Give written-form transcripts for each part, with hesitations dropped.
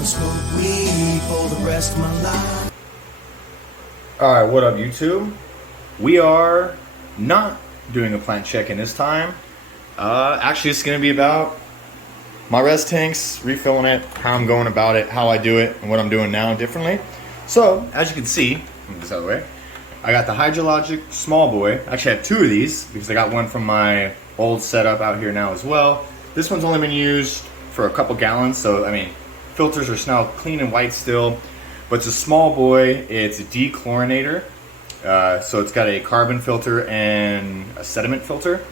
I'ma smoke weed for the rest of my life. Alright, what up YouTube? We are not doing a plant check-in this time. Actually, it's going to be about my res tanks, refilling it, how I'm going about it, how I do it, and what I'm doing now differently. So, as you can see, let me get this out of the way, I got the Hydrologic small boy. Actually, I have two of these because I got one from my old setup out here now as well. This one's only been used for a couple gallons, so I mean, filters are now clean and white still. But it's a small boy, it's a dechlorinator. So it's got a carbon filter and a sediment filter.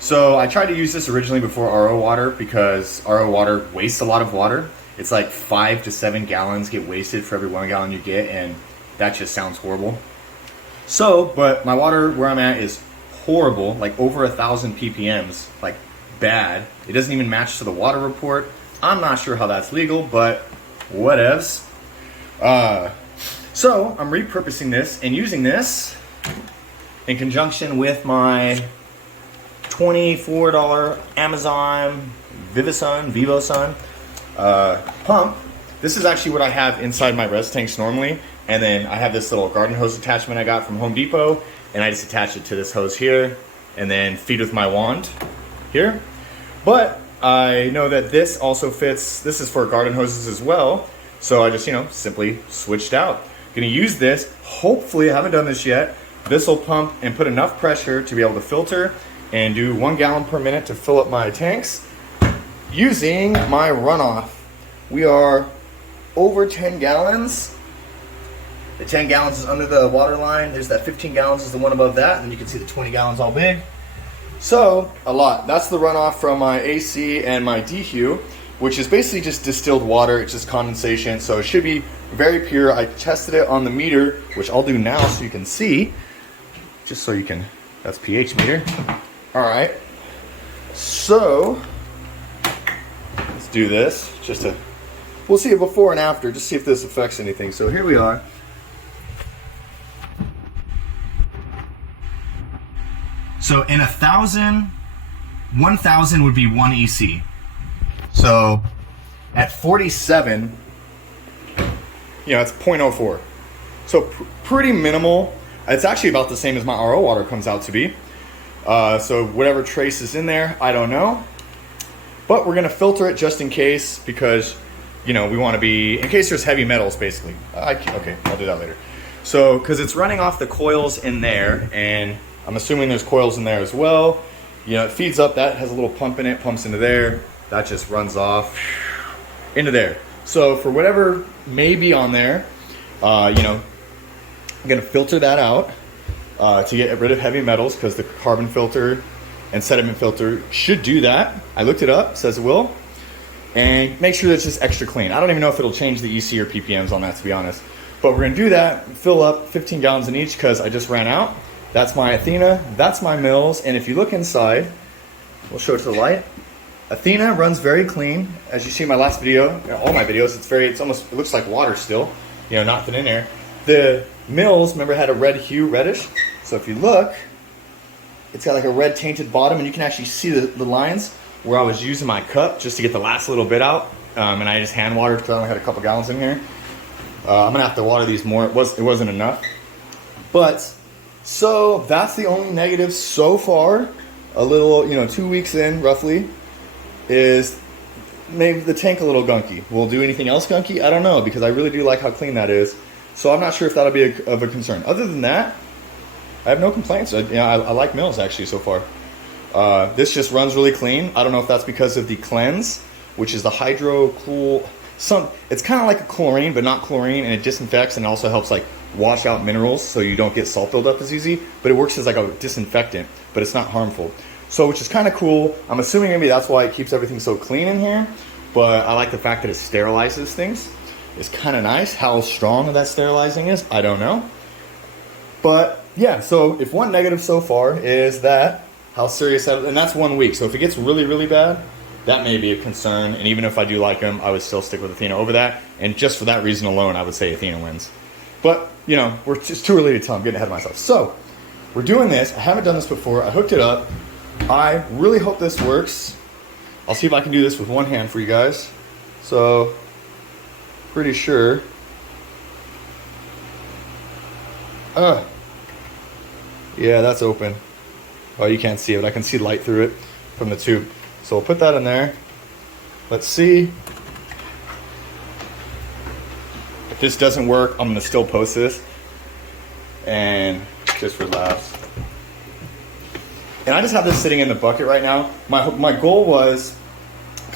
So I tried to use this originally before RO water because RO water wastes a lot of water. It's like 5 to 7 gallons get wasted for every 1 gallon you get, and that just sounds horrible. So, but my water where I'm at is horrible, like over 1,000 ppms, like bad. It doesn't even match to the water report. I'm not sure how that's legal, but whatevs. So I'm repurposing this and using this in conjunction with my $24 Amazon VivoSun pump. This is actually what I have inside my res tanks normally, and then I have this little garden hose attachment I got from Home Depot, and I just attach it to this hose here and then feed with my wand here. But I know that this also fits, this is for garden hoses as well, so I just, simply switched out. Gonna use this, hopefully, I haven't done this yet, this will pump and put enough pressure to be able to filter and do 1 gallon per minute to fill up my tanks using my runoff. We are over 10 gallons. The 10 gallons is under the water line. There's that 15 gallons is the one above that, and you can see the 20 gallons all big. So, a lot. That's the runoff from my AC and my Dehu, which is basically just distilled water. It's just condensation, so it should be very pure. I tested it on the meter, which I'll do now so you can see. Just so you can, that's pH meter. All right, so let's do this. We'll see it before and after, just see if this affects anything. So here we are. So in 1,000 would be 1 EC. So at 47, it's 0.04. So pretty minimal. It's actually about the same as my RO water comes out to be. So whatever trace is in there, I don't know. But we're gonna filter it just in case because, we want to be, in case there's heavy metals basically. Okay, I'll do that later. So, because it's running off the coils in there, and I'm assuming there's coils in there as well. It feeds up, that has a little pump in it, pumps into there. That just runs off into there. So for whatever may be on there, I'm gonna filter that out to get rid of heavy metals because the carbon filter and sediment filter should do that. I looked it up, says it will. And make sure that it's just extra clean. I don't even know if it'll change the EC or ppms on that, to be honest. But we're gonna do that, fill up 15 gallons in each because I just ran out. That's my Athena, that's my Mills, and if you look inside, we'll show it to the light. Athena runs very clean. As you see in my last video, all my videos, it looks like water still, nothing in there. The Mills, remember, had a red hue, reddish. So if you look, it's got like a red tainted bottom, and you can actually see the lines where I was using my cup just to get the last little bit out. And I just hand watered because I only had a couple gallons in here. I'm gonna have to water these more. It wasn't enough. But, so that's the only negative so far. A little, 2 weeks in, roughly, is maybe the tank a little gunky. Will it do anything else gunky? I don't know, because I really do like how clean that is. So I'm not sure if that'll be of a concern. Other than that, I have no complaints. I like Mills actually so far. This just runs really clean. I don't know if that's because of the cleanse, which is the it's kind of like a chlorine, but not chlorine, and it disinfects and it also helps like wash out minerals so you don't get salt buildup as easy, but it works as like a disinfectant, but it's not harmful. So, which is kind of cool. I'm assuming maybe that's why it keeps everything so clean in here, but I like the fact that it sterilizes things. It's kind of nice. How strong that sterilizing is, I don't know. But yeah, so if one negative so far is that, how serious that is, and that's 1 week. So if it gets really, really bad, that may be a concern. And even if I do like them, I would still stick with Athena over that. And just for that reason alone, I would say Athena wins. But, it's too early to tell. I'm getting ahead of myself. So we're doing this. I haven't done this before. I hooked it up. I really hope this works. I'll see if I can do this with one hand for you guys. So Pretty sure. Yeah, that's open. Oh, you can't see it, but I can see light through it from the tube. So we'll put that in there. Let's see. If this doesn't work, I'm gonna still post this. And just relax. And I just have this sitting in the bucket right now. My goal was,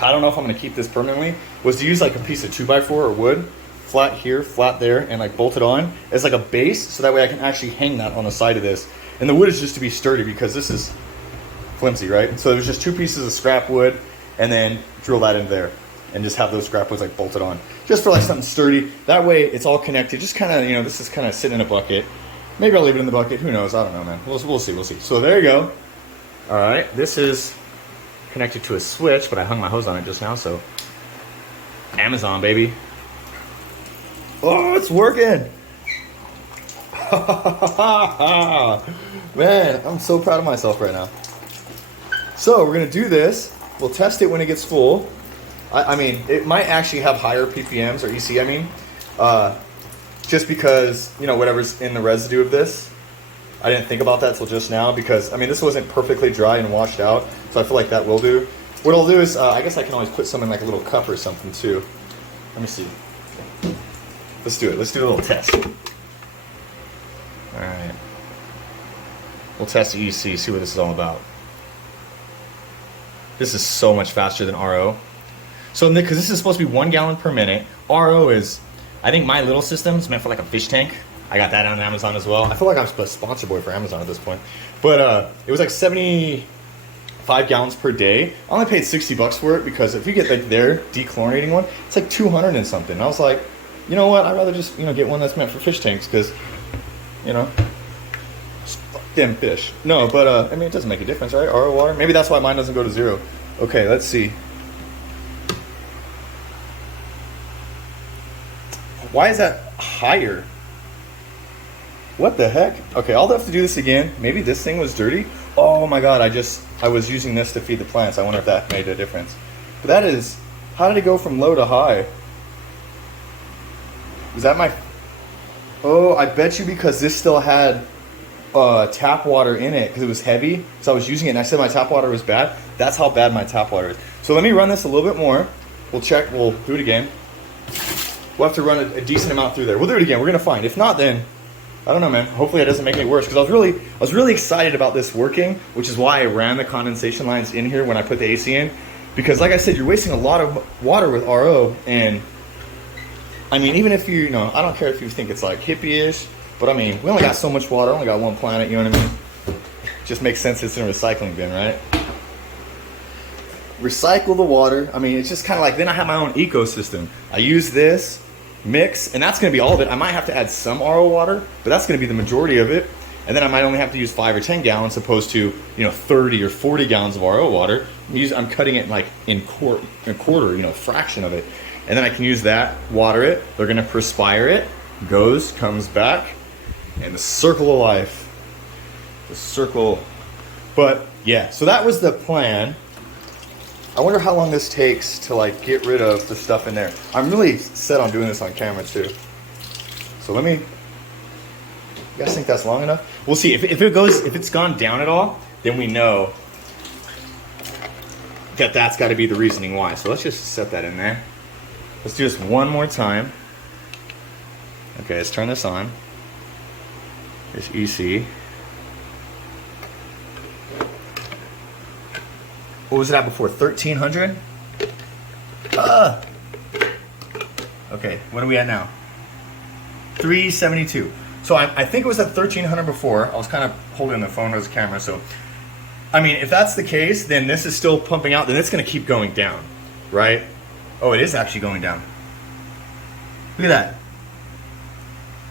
I don't know if I'm gonna keep this permanently, was to use like a piece of 2x4 or wood, flat here, flat there, and like bolt it on as like a base, so that way I can actually hang that on the side of this. And the wood is just to be sturdy because this is flimsy, right? So there's just 2 pieces of scrap wood, and then drill that in there, and just have those scrap woods like bolted on, just for like something sturdy. That way it's all connected. Just kind of, you know, this is kind of sitting in a bucket. Maybe I'll leave it in the bucket. Who knows? I don't know, man. We'll see. We'll see. So there you go. All right, this is connected to a switch, but I hung my hose on it just now, so Amazon, baby. Oh, it's working. Man, I'm so proud of myself right now. So we're gonna do this. We'll test it when it gets full. I mean, it might actually have higher ppms or EC. I mean, just because, you know, whatever's in the residue of this. I didn't think about that till just now because, I mean, this wasn't perfectly dry and washed out, so I feel like that will do. What I'll do is, I guess I can always put some in like a little cup or something too. Let me see. Let's do it. Let's do a little test. All right. We'll test the EC, see what this is all about. This is so much faster than RO. So, because this is supposed to be 1 gallon per minute, RO is, I think my little system is meant for like a fish tank. I got that on Amazon as well. I feel like I'm a sponsor boy for Amazon at this point. But it was like 75 gallons per day. I only paid $60 for it because if you get like their dechlorinating one, it's like 200 and something. And I was like, you know what? I'd rather just, you know, get one that's meant for fish tanks because, you know, fuck them fish. No, but I mean, it doesn't make a difference, right? RO water. Maybe that's why mine doesn't go to 0. Okay, let's see. Why is that higher? What the heck? Okay, I'll have to do this again. Maybe this thing was dirty. Oh my god, I was using this to feed the plants. I wonder if that made a difference. But that is, how did it go from low to high? Is that my... Oh, I bet you because this still had tap water in it because it was heavy. So I was using it and I said my tap water was bad. That's how bad my tap water is. So let me run this a little bit more. We'll check, we'll do it again. We'll have to run a decent amount through there. We'll do it again, we're gonna find. If not, then I don't know, man. Hopefully it doesn't make it worse because I was really excited about this working, which is why I ran the condensation lines in here when I put the AC in. Because like I said, you're wasting a lot of water with RO, and I mean, even if you know, I don't care if you think it's like hippie-ish, but I mean, we only got so much water, only got one planet, you know what I mean? Just makes sense it's in a recycling bin, right? Recycle the water. I mean, it's just kind of like, then I have my own ecosystem. I use this, mix, and that's going to be all of it. I might have to add some RO water, but that's going to be the majority of it. And then I might only have to use 5 or 10 gallons opposed to, you know, 30 or 40 gallons of RO water. I'm cutting it like in a quarter, you know, fraction of it. And then I can use that, water it, they're going to perspire it, goes, comes back, and the circle of life. The circle. But yeah, so that was the plan. I wonder how long this takes to like get rid of the stuff in there. I'm really set on doing this on camera too. So let me, you guys think that's long enough? We'll see. If it's gone down at all, then we know that that's got to be the reasoning why. So let's just set that in there. Let's do this one more time. Okay, let's turn this on. This EC. What was it at before? 1300? Okay, what are we at now? 372. So I think it was at 1300 before. I was kind of holding the phone as a camera, so I mean, if that's the case, then this is still pumping out, then it's going to keep going down, right? Oh, it is actually going down. Look at that.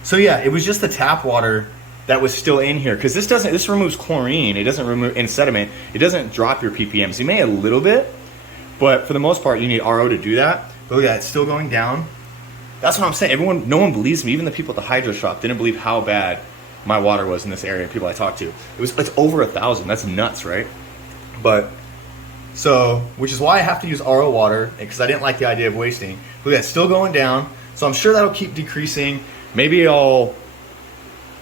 So yeah, it was just the tap water that was still in here, because this removes chlorine. It doesn't remove, and sediment. It doesn't drop your ppms. You may a little bit, but for the most part, you need RO to do that. But look at that, it's still going down. That's what I'm saying. No one believes me. Even the people at the hydro shop didn't believe how bad my water was in this area. People I talked to, it's over 1,000. That's nuts, right? But so, which is why I have to use RO water, because I didn't like the idea of wasting. Look at that, still going down. So I'm sure that'll keep decreasing. Maybe I'll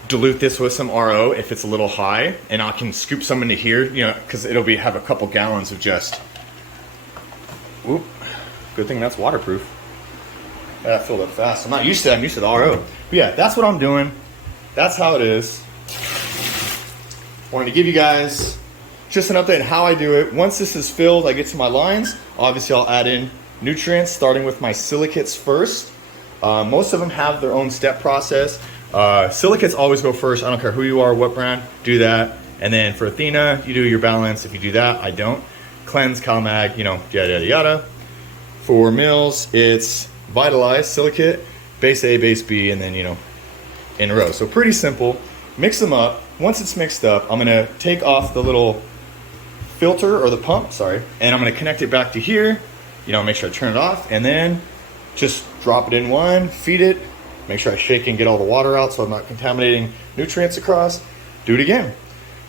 dilute this with some RO if it's a little high, and I can scoop some into here, you know, because it'll have a couple gallons of just, whoop, good thing that's waterproof. That filled up fast. I'm not used to that, I'm used to the RO. But yeah, that's what I'm doing. That's how it is. Wanted to give you guys just an update on how I do it. Once this is filled, I get to my lines. Obviously, I'll add in nutrients, starting with my silicates first. Most of them have their own step process. Silicates always go first. I don't care who you are, what brand, do that. And then for Athena, you do your balance. If you do that, I don't. Cleanse, CalMag, you know, yada, yada, yada. For Mills, it's Vitalize, silicate, base A, base B, and then, you know, in a row. So pretty simple. Mix them up. Once it's mixed up, I'm gonna take off the little filter or the pump, sorry, and I'm gonna connect it back to here. You know, make sure I turn it off, and then just drop it in one, feed it, make sure I shake and get all the water out so I'm not contaminating nutrients across. Do it again.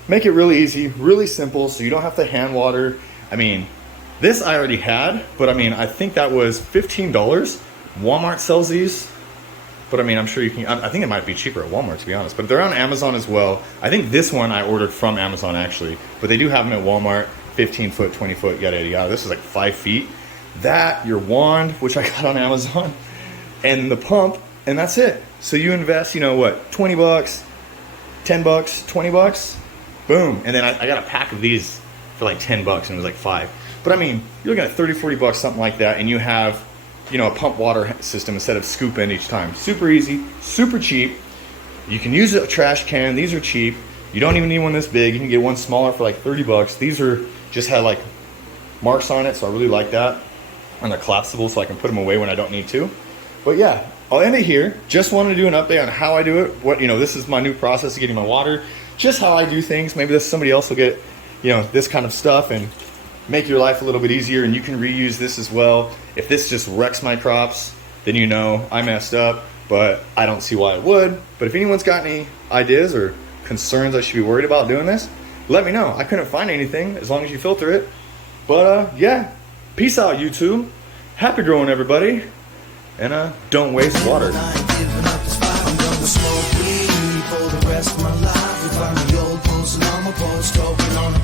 Make it really easy, really simple, so you don't have to hand water. I mean, this I already had, but I mean, I think that was $15. Walmart sells these. But I mean, I'm sure you can, I think it might be cheaper at Walmart, to be honest. But they're on Amazon as well. I think this one I ordered from Amazon, actually. But they do have them at Walmart, 15 foot, 20 foot, yada, yada, yada. This is like 5 feet. That, your wand, which I got on Amazon, and the pump, and that's it. So you invest, you know what, 20 bucks, 10 bucks, 20 bucks, boom. And then I got a pack of these for like 10 bucks, and it was like 5. But I mean, you're looking at 30, 40 bucks, something like that, and you have, you know, a pump water system instead of scoop in each time. Super easy, super cheap. You can use a trash can. These are cheap. You don't even need one this big. You can get one smaller for like 30 bucks. These are just had like marks on it, so I really like that. And they're collapsible, so I can put them away when I don't need to. But yeah, I'll end it here. Just wanted to do an update on how I do it. What, you know, this is my new process of getting my water. Just how I do things. Maybe somebody else will get, you know, this kind of stuff and make your life a little bit easier, and you can reuse this as well. If this just wrecks my crops, then you know I messed up, but I don't see why it would. But if anyone's got any ideas or concerns I should be worried about doing this, let me know. I couldn't find anything as long as you filter it. But yeah, peace out, YouTube. Happy growing, everybody. And don't waste water. I ain't giving up this fight. I'm gonna smoke weed for the rest of my life. If I'm the old post and I'm a post, open on